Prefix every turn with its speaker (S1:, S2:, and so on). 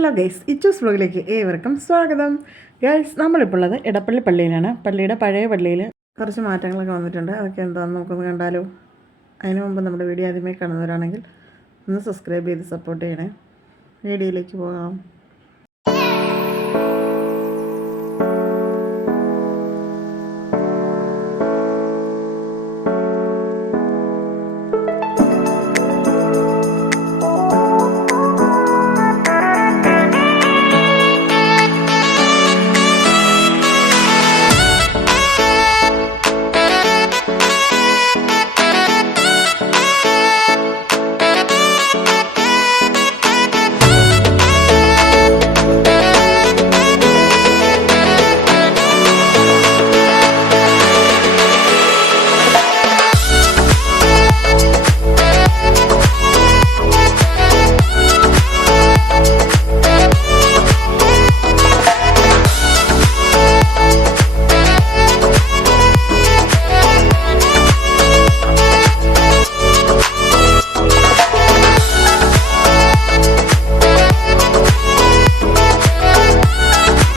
S1: Hello guys Ichu's വ്ലോഗിലേക്ക് ഏവർക്കും സ്വാഗതം. Guys നമ്മളിപ്പോൾ ഉള്ളത് ഇടപ്പള്ളി പള്ളിയിലാണ്. പള്ളിയുടെ പഴയ പള്ളിയിൽ കുറച്ച് മാറ്റങ്ങളൊക്കെ വന്നിട്ടുണ്ട്. അതൊക്കെ എന്താണെന്ന് നമുക്കൊന്ന് കണ്ടാലോ? അതിന് മുമ്പ് നമ്മുടെ വീഡിയോ ആദ്യമായി കാണുന്നവരാണെങ്കിൽ ഒന്ന് സബ്സ്ക്രൈബ് ചെയ്ത് സപ്പോർട്ട് ചെയ്യണേ. വീഡിയോയിലേക്ക് പോകാം.